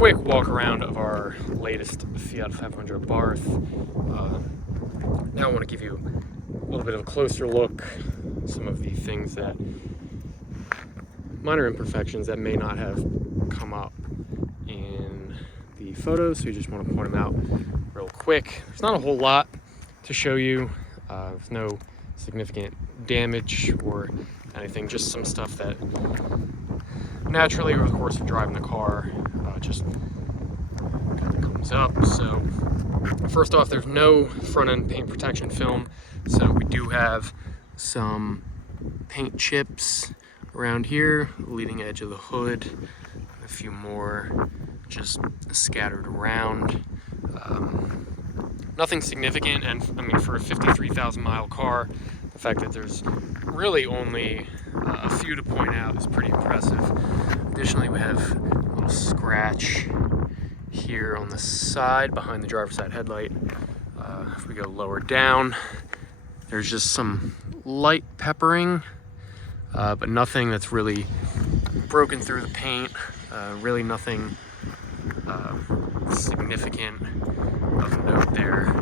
quick walk around of our latest Fiat 500 Abarth. Now I want to give you a little bit of a closer look, some of the things that, minor imperfections that may not have come up in the photos, so you just want to point them out real quick. There's not a whole lot to show you. There's no significant damage or anything, just some stuff that naturally over the course of driving the car just kind of comes up. So first off, there's no front end paint protection film, so we do have some paint chips around here, the leading edge of the hood, a few more just scattered around. Nothing significant, and I mean, for a 53,000 mile car, the fact that there's really only a few to point out is pretty impressive. Additionally, we have a little scratch here on the side behind the driver's side headlight. If we go lower down, there's just some light peppering, but nothing that's really broken through the paint. Really nothing significant of note there.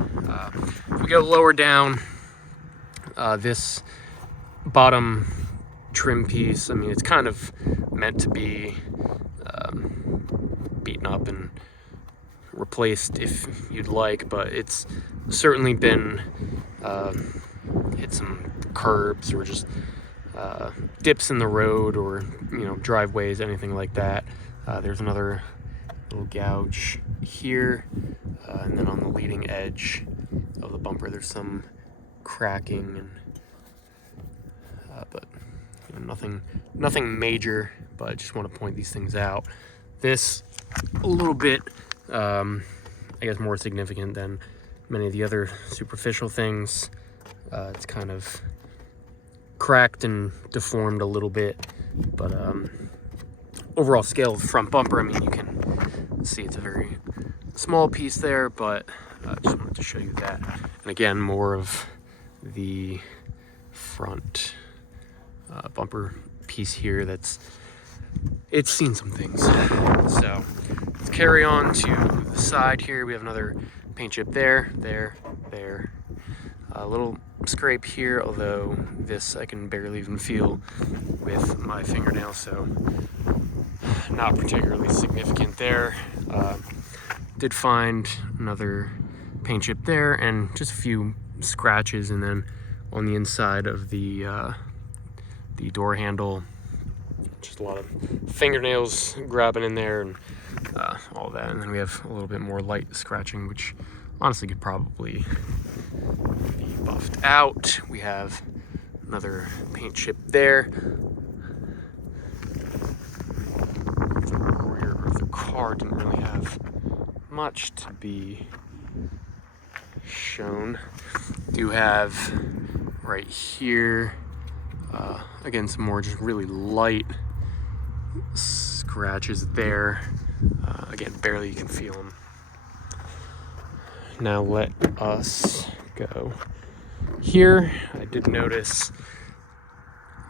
If we go lower down, this bottom trim piece, I mean, it's kind of meant to be beaten up and replaced if you'd like, but it's certainly been hit some curbs or just dips in the road, or driveways, anything like that. There's another little gouge here, and then on the leading edge of the bumper there's some cracking, and but nothing major, but I just want to point these things out. This a little bit I guess more significant than many of the other superficial things. It's kind of cracked and deformed a little bit, but overall scale of the front bumper, I mean, you can see it's a very small piece there, but I just wanted to show you that. And again, more of the front bumper piece here it's seen some things. So let's carry on to the side here. We have another paint chip there. A little scrape here, although this I can barely even feel with my fingernail, so not particularly significant there. Did find another paint chip there, and just a few scratches, and then on the inside of the door handle, just a lot of fingernails grabbing in there, and all that. And then we have a little bit more light scratching, which honestly could probably be buffed out. We have another paint chip there. The rear of the car didn't really have much to be shown. Do have right here, again, some more just really light scratches there. Again, barely you can feel them. Now let us go here. I did notice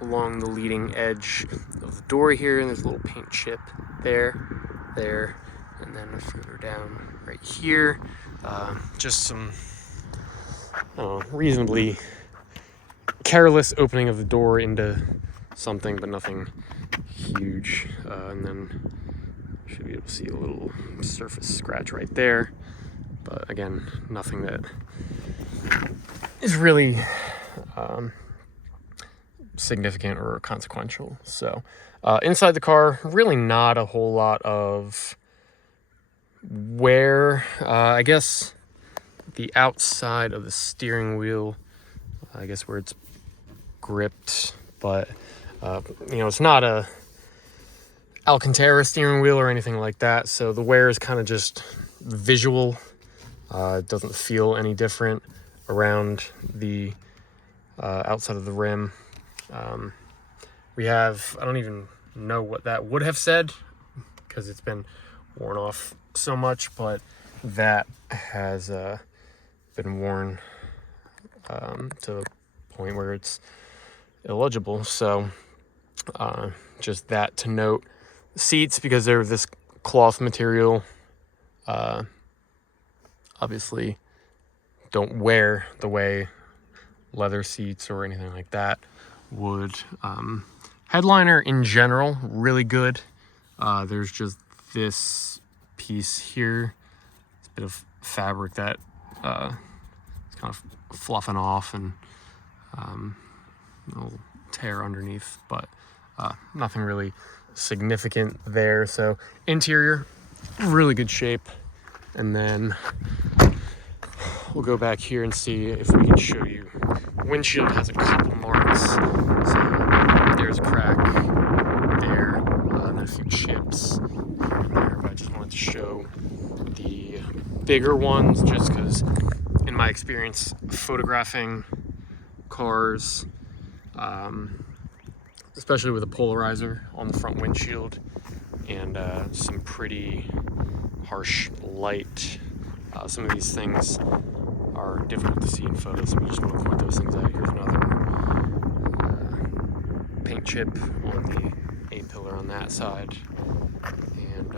along the leading edge of the door here, and there's a little paint chip there, and then further down right here, just some reasonably careless opening of the door into something, but nothing huge. And then should be able to see a little surface scratch right there, but again, nothing that is really significant or consequential. So inside the car, really not a whole lot of wear. I guess the outside of the steering wheel, I guess where it's gripped, but it's not a Alcantara steering wheel or anything like that, so the wear is kind of just visual. It doesn't feel any different around the outside of the rim. We have, I don't even know what that would have said because it's been worn off so much, but that has been worn to the point where it's illegible. So just that to note. Seats, because they're this cloth material. Obviously don't wear the way leather seats or anything like that would. Headliner in general, really good. There's just this piece here, it's a bit of fabric that it's kind of fluffing off, and a little tear underneath, but nothing really significant there. So interior, really good shape. And then we'll go back here and see if we can show you. Windshield has a couple marks. So there's a crack there, and a few chips there. But I just wanted to show the bigger ones, just because in my experience photographing cars, especially with a polarizer on the front windshield and some pretty harsh light, some of these things are difficult to see in photos, so we just want to point those things out. Here's another paint chip on the A-pillar on that side, and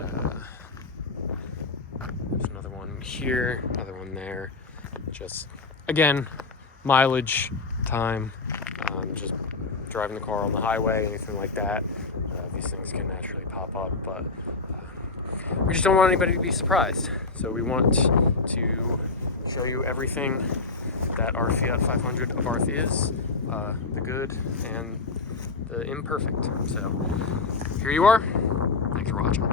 there's another one here, another one there. Just, again, mileage, time, just driving the car on the highway, anything like that. These things can naturally pop up, but we just don't want anybody to be surprised. So we want to show you everything that our Fiat 500 Abarth is, the good and the imperfect. So here you are. Thanks for watching.